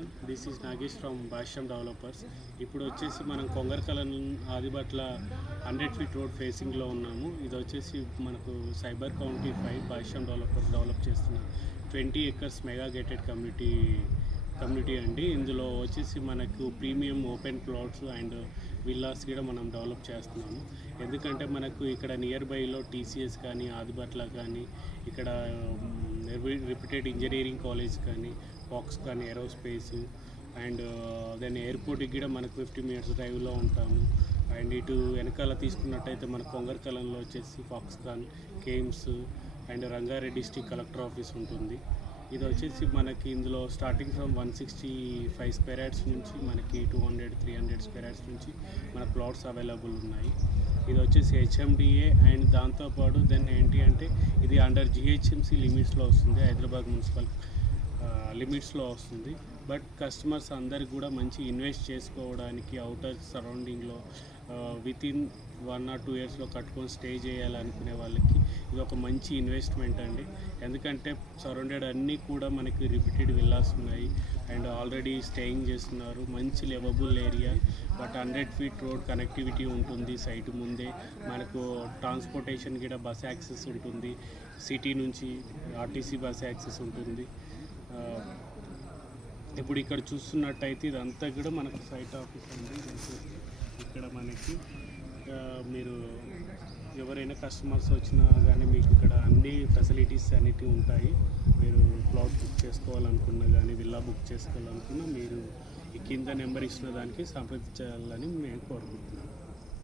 everyone. This is Nagesh from Basham Developers. ఇప్పుడు వచ్చేసి మనం కొంగరకలన్ ఆదిబట్ల 100 ఫీట్ రోడ్ ఫేసింగ్లో ఉన్నాము. ఇది వచ్చేసి మనకు cyber county 5 Basham developers develop చేస్తున్న 20 acres మెగా గేటెడ్ కమ్యూనిటీ అండి. ఇందులో వచ్చేసి మనకు premium open plots and villas కూడా మనం డెవలప్ చేస్తున్నాము. ఎందుకంటే మనకు ఇక్కడ నియర్ బైలో టీసీఎస్ కానీ ఆదిబట్ల కానీ ఇక్కడ రిప్యూటెడ్ ఇంజనీరింగ్ కాలేజ్ కానీ ఫాక్స్కాన్ ఏరోస్పేస్ అండ్ దెన్ ఎయిర్పోర్ట్కి కూడా మనకు 50 minutes డ్రైవ్లో ఉంటాము. అండ్ ఇటు వెనకాల తీసుకున్నట్టయితే మన కొంగరకలంలో వచ్చేసి ఫాక్స్కాన్ కేమ్స్ and Rangareddy district collector office ఉంటుంది. ఇది వచ్చేసి మనకి ఇందులో స్టార్టింగ్ ఫ్రమ్ 165 square yards నుంచి మనకి 200-300 square yards నుంచి మన ప్లాట్స్ అవైలబుల్ ఉన్నాయి. ఇది వచ్చేసి హెచ్ఎండిఏ అండ్ దాంతోపాటు దెన్ ఏంటి అంటే ఇది అండర్ జిహెచ్ఎంసి లిమిట్స్లో వస్తుంది, హైదరాబాద్ మున్సిపల్ లిమిట్స్లో వస్తుంది. బట్ కస్టమర్స్ అందరికి కూడా మంచి ఇన్వెస్ట్ చేసుకోవడానికి అవుటర్ సరౌండింగ్లో విత్ ఇన్ 1 or 2 yearsలో కట్టుకొని స్టే చేయాలనుకునే వాళ్ళకి ఇది ఒక మంచి ఇన్వెస్ట్మెంట్ అండి. ఎందుకంటే సరౌండెడ్ అన్నీ కూడా మనకి రిపీటెడ్ విల్లాస్ ఉన్నాయి అండ్ ఆల్రెడీ స్టేయింగ్ చేస్తున్నారు. మంచి liveable area, but 100 feet road connectivity ఉంటుంది. సైట్ ముందే మనకు ట్రాన్స్పోర్టేషన్ కూడా బస్ యాక్సెస్ ఉంటుంది, సిటీ నుంచి ఆర్టీసీ బస్ యాక్సెస్ ఉంటుంది. ఇప్పుడు ఇక్కడ చూస్తున్నట్టయితే ఇదంతా కూడా మనకు సైట్ ఆఫీస్ అండి. ఇక్కడ మనకి మీరు ఎవరైనా కస్టమర్స్ వచ్చినా కానీ మీకు ఇక్కడ అన్ని ఫెసిలిటీస్ అనేవి ఉంటాయి. మీరు ప్లాట్ బుక్ చేసుకోవాలనుకున్నా కానీ విల్లా బుక్ చేసుకోవాలనుకున్నా మీరు ఈ కింద నెంబర్ ఇచ్చిన దానికి సంప్రదించాలని మేము కోరుకుంటున్నాం.